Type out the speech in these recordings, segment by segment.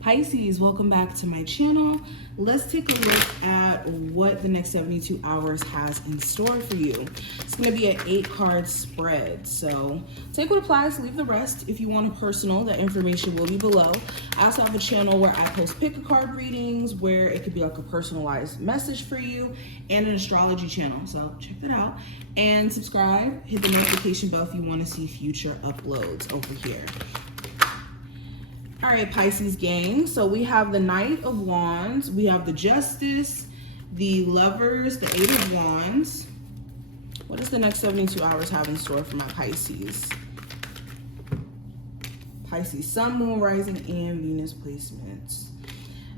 Pisces, welcome back to my channel. Let's take a look at what the next 72 hours has in store for you. It's going to be an 8-card spread, so take what applies, leave the rest. If you want a personal, that information will be below. I also have a channel where I post pick a card readings, where it could be like a personalized message for you, and an astrology channel, so check that out. And subscribe, hit the notification bell if you want to see future uploads over here. All right, Pisces gang. So we have the Knight of Wands, we have the Justice, the Lovers, the 8 of Wands. What does the next 72 hours have in store for my Pisces? Pisces, Sun, Moon, Rising, and Venus placements.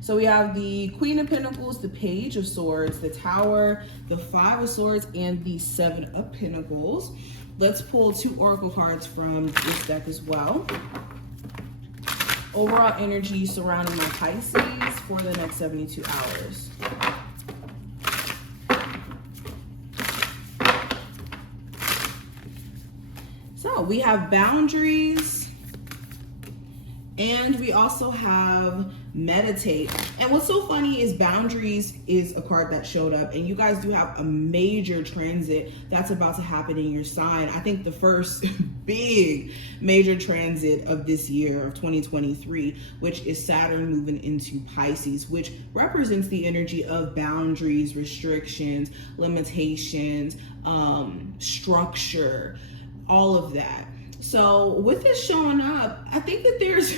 So we have the Queen of Pentacles, the Page of Swords, the Tower, the 5 of Swords, and the 7 of Pentacles. Let's pull 2 oracle cards from this deck as well. Overall energy surrounding my Pisces for the next 72 hours. So we have boundaries, and we also have meditate. And what's so funny is boundaries is a card that showed up, and you guys do have a major transit that's about to happen in your sign. I think the first big major transit of this year of 2023, which is Saturn moving into Pisces, which represents the energy of boundaries, restrictions, limitations, structure, all of that. So with this showing up, I think that there's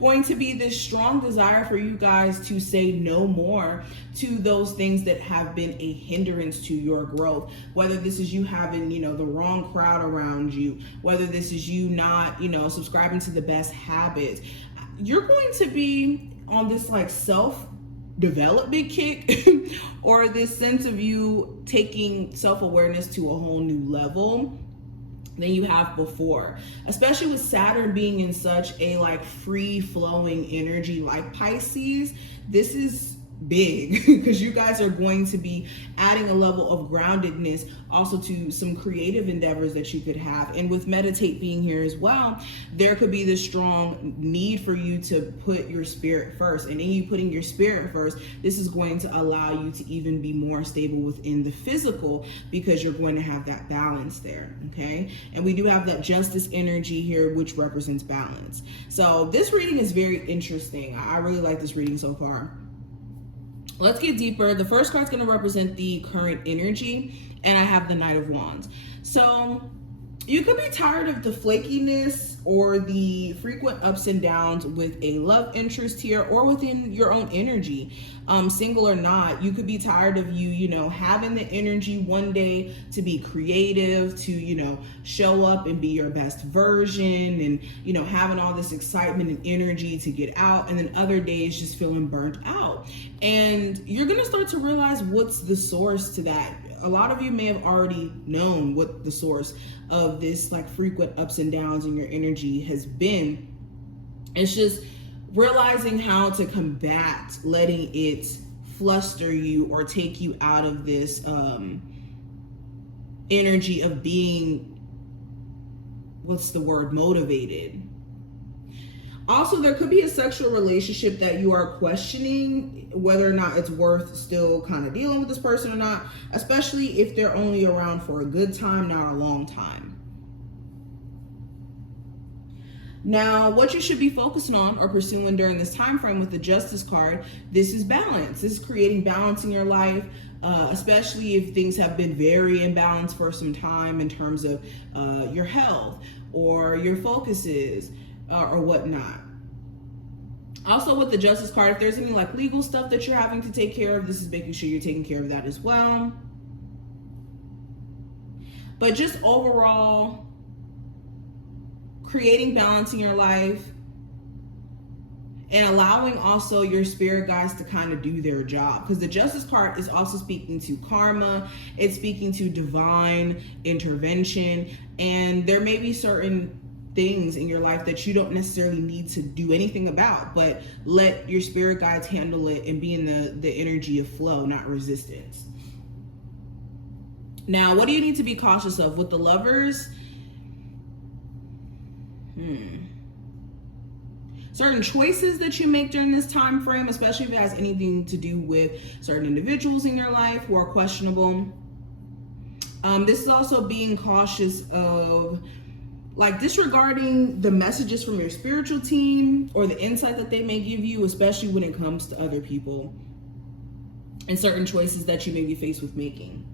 going to be this strong desire for you guys to say no more to those things that have been a hindrance to your growth. Whether this is you having, the wrong crowd around you, whether this is you not, subscribing to the best habits. You're going to be on this like self-development kick or this sense of you taking self-awareness to a whole new level than you have before, especially with Saturn being in such a like free flowing energy like Pisces. This is big because you guys are going to be adding a level of groundedness also to some creative endeavors that you could have. And with meditate being here as well, there could be this strong need for you to put your spirit first. And in you putting your spirit first, this is going to allow you to even be more stable within the physical, because you're going to have that balance there. Okay, and we do have that Justice energy here, which represents balance. So this reading is very interesting. I really like this reading so far. Let's get deeper. The first card is going to represent the current energy, and I have the Knight of Wands. So you could be tired of the flakiness or the frequent ups and downs with a love interest here, or within your own energy, single or not. You could be tired of having the energy one day to be creative, to show up and be your best version, and having all this excitement and energy to get out, and then other days just feeling burnt out. And you're gonna start to realize what's the source to that. A lot of you may have already known what the source of this like frequent ups and downs in your energy has been. It's just realizing how to combat letting it fluster you or take you out of this energy of being, motivated. Also, there could be a sexual relationship that you are questioning whether or not it's worth still kind of dealing with this person or not, especially if they're only around for a good time, not a long time. Now, what you should be focusing on or pursuing during this time frame with the Justice card, this is balance. This is creating balance in your life, especially if things have been very imbalanced for some time in terms of your health or your focuses or whatnot. Also with the Justice card, if there's any like legal stuff that you're having to take care of, this is making sure you're taking care of that as well. But just overall, creating balance in your life and allowing also your spirit guides to kind of do their job, because the Justice card is also speaking to karma. It's speaking to divine intervention, and there may be certain things in your life that you don't necessarily need to do anything about, but let your spirit guides handle it and be in the energy of flow, not resistance. Now, what do you need to be cautious of with the Lovers? Certain choices that you make during this time frame, especially if it has anything to do with certain individuals in your life who are questionable. This is also being cautious of like disregarding the messages from your spiritual team or the insight that they may give you, especially when it comes to other people and certain choices that you may be faced with making.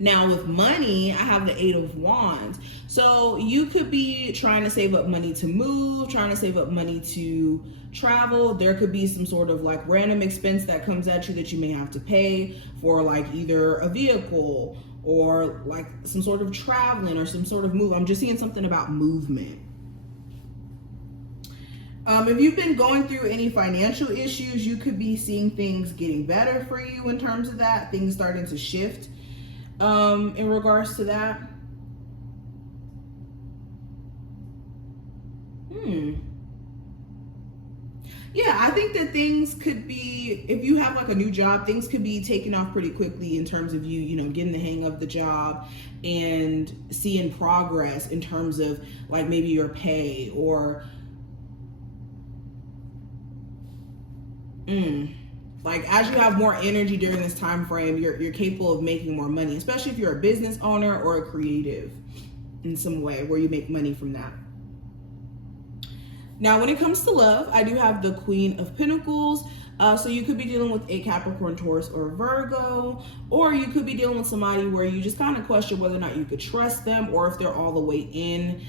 Now with money, I have the 8 of Wands. So you could be trying to save up money to move, trying to save up money to travel. There could be some sort of like random expense that comes at you that you may have to pay for, like either a vehicle or like some sort of traveling or some sort of move. I'm just seeing something about movement. If you've been going through any financial issues, you could be seeing things getting better for you in terms of that, things starting to shift in regards to that. Yeah, I think that things could be, if you have like a new job, things could be taken off pretty quickly in terms of you know, getting the hang of the job and seeing progress in terms of like maybe your pay or like as you have more energy during this time frame, you're capable of making more money, especially if you're a business owner or a creative in some way where you make money from that. Now, when it comes to love, I do have the Queen of Pentacles. So you could be dealing with a Capricorn, Taurus, or Virgo, or you could be dealing with somebody where you just kind of question whether or not you could trust them or if they're all the way in.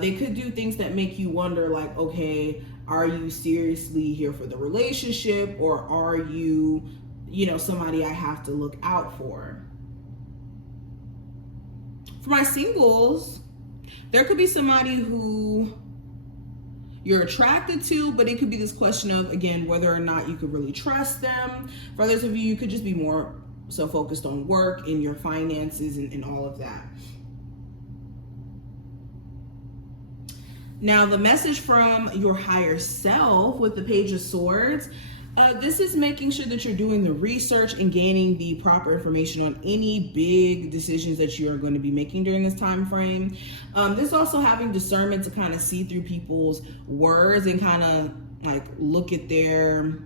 They could do things that make you wonder like, okay, are you seriously here for the relationship, or are you, you know, somebody I have to look out for? For my singles, there could be somebody who you're attracted to, but it could be this question of, again, whether or not you could really trust them. For others of you, you could just be more so focused on work and your finances and all of that. Now, the message from your higher self with the Page of Swords, this is making sure that you're doing the research and gaining the proper information on any big decisions that you are going to be making during this time frame. This is also having discernment to kind of see through people's words and kind of like look at their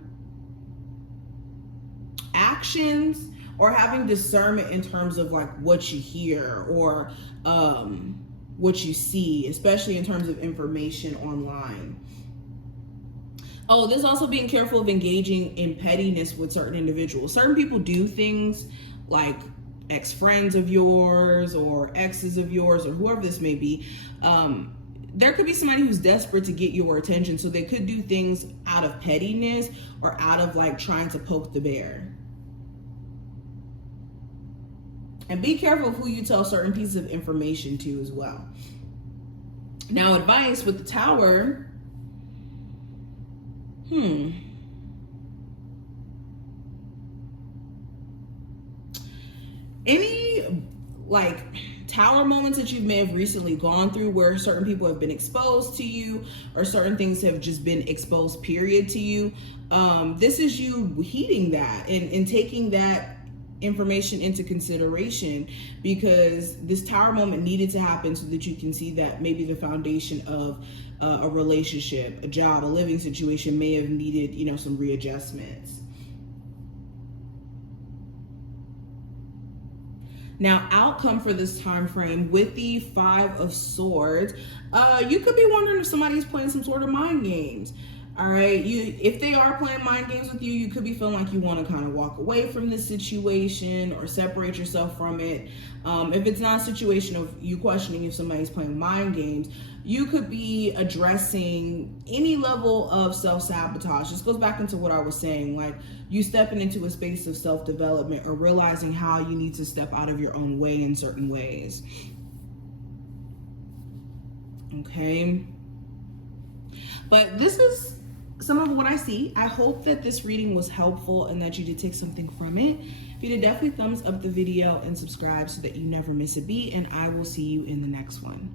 actions, or having discernment in terms of like what you hear or what you see, especially in terms of information online. Oh, there's also being careful of engaging in pettiness with certain individuals. Certain people do things like ex-friends of yours or exes of yours or whoever this may be. There could be somebody who's desperate to get your attention, so they could do things out of pettiness or out of like trying to poke the bear. And be careful of who you tell certain pieces of information to as well. Now, advice with the Tower. Any like Tower moments that you may have recently gone through where certain people have been exposed to you or certain things have just been exposed period to you. This is you heeding that and taking that information into consideration, because this Tower moment needed to happen so that you can see that maybe the foundation of a relationship, a job, a living situation may have needed, you know, some readjustments. Now, outcome for this time frame with the 5 of Swords, you could be wondering if somebody's playing some sort of mind games. All right, if they are playing mind games with you, you could be feeling like you want to kind of walk away from this situation or separate yourself from it. If it's not a situation of you questioning if somebody's playing mind games, you could be addressing any level of self-sabotage. This goes back into what I was saying, like you stepping into a space of self-development or realizing how you need to step out of your own way in certain ways. Okay. But this is some of what I see. I hope that this reading was helpful and that you did take something from it. If you did, definitely thumbs up the video and subscribe so that you never miss a beat, and I will see you in the next one.